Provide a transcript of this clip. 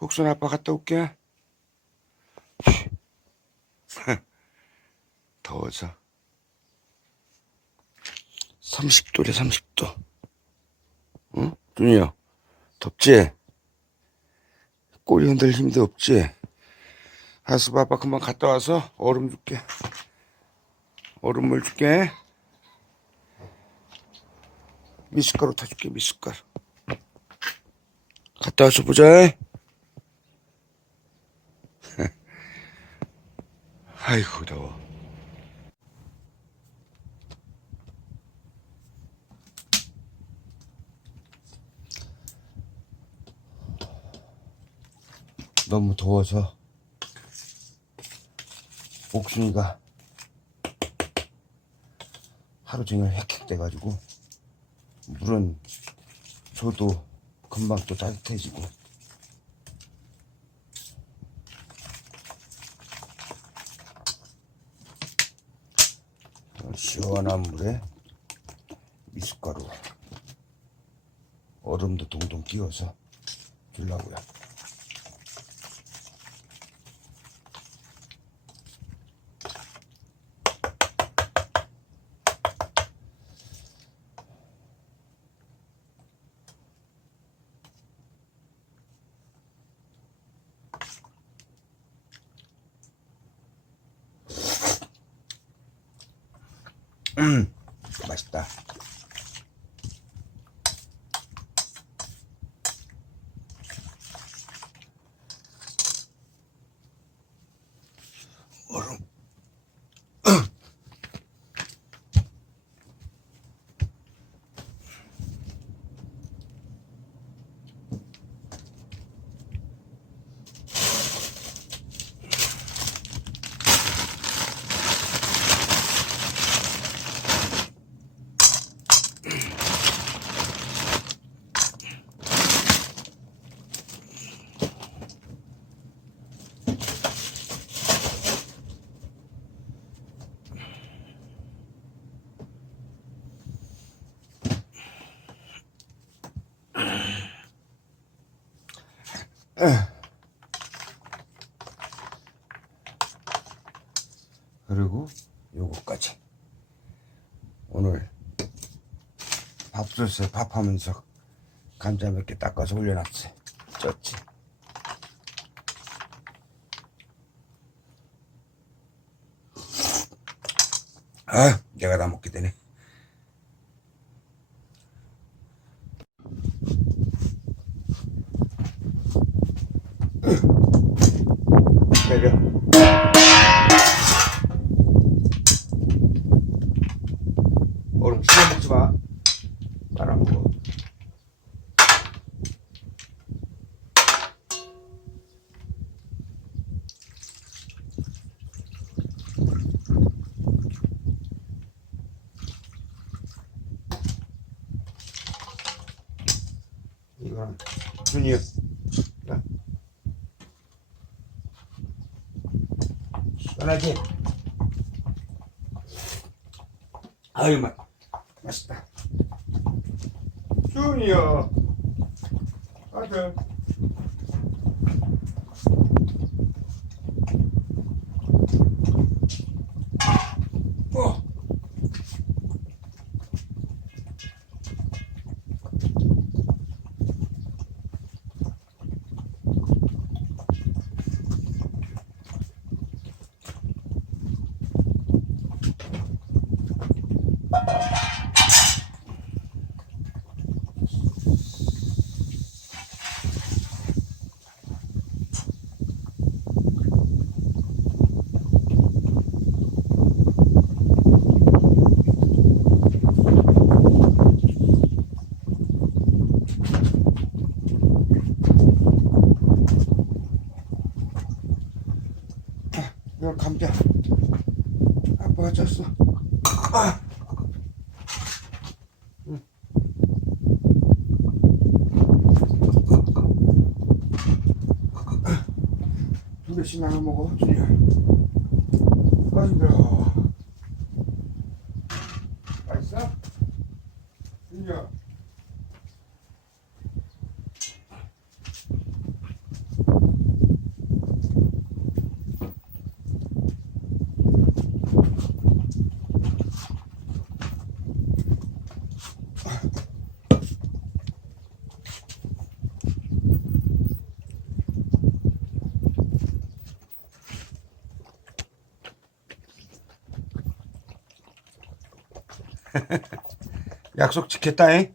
복순 아빠 갔다 올게. 더워서. 30도래, 30도. 응? 준이야, 덥지? 꼬리 흔들 힘도 없지? 알았어, 아빠 금방 갔다 와서 얼음 줄게. 얼음물 줄게. 미숫가루 타줄게, 미숫가루. 갔다 와서 보자. 아이고, 더워. 너무 더워서 옥순이가 하루 종일 헥헥대가지고 물은 저도 금방 또 따뜻해지고 시원한 물에 미숫가루 얼음도 동동 끼워서 주려고요. 음, 맛있다. 얼음. 그리고 요거까지. 오늘 밥솥에 밥하면서 감자 몇 개 닦아서 올려놨어. 쪘지. 아, 내가 다 먹게 되네. 내려. 얼음 씹어 먹지 마. 빨아 먹어. 이거는 준이야. 자. 시원하지? 아유, 맛, 맛있다. 준이야. 아들. 어. 이거 감자. 아빠가 쪘어. 아. 응. 두 나눠 먹어, 준이야. 아, 힘들어. 맛있어? 준이야. 약속 지켰다잉.